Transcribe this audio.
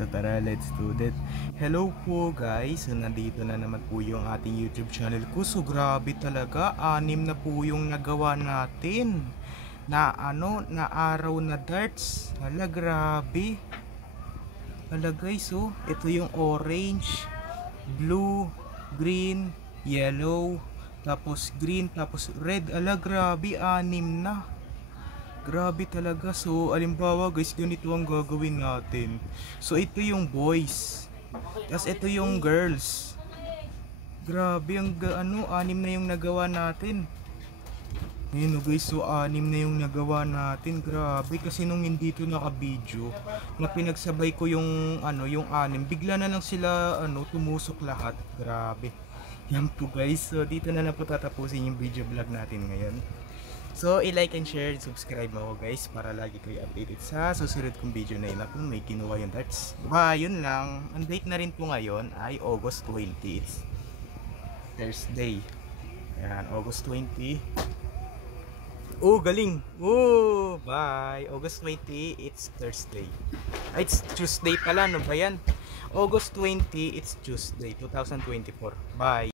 So tara, let's do that. Hello po guys, so nandito na naman po yung ating YouTube channel ko. So grabe talaga, 6 na po yung nagawa natin na na araw na darts. Hala, grabe. Hala guys, so ito yung orange, blue, green, yellow, tapos green, tapos red. Hala, grabe, 6 na. Grabe talaga. So, alimbawa guys, ganito ang gagawin natin. So, ito yung boys. Tapos, ito yung girls. Grabe, 6 na yung nagawa natin. Ayun guys, so 6 na yung nagawa natin. Grabe, kasi nung hindi ito naka-video, na pinagsabay ko yung, yung 6, bigla na lang sila, tumusok lahat. Grabe. Yan po guys, so dito na po tatapusin yung video vlog natin ngayon. So, i-like and share, subscribe mo ako guys para lagi kayo updated sa susunod kong video na yun kung may kinuha yung darts. Yun lang. Ang date na rin po ngayon ay August 20. It's Thursday. Ayan, August 20. Oh, galing! Oh, bye! August 20, it's Thursday. It's Tuesday pala, no ba yan? August 20, it's Tuesday, 2024. Bye!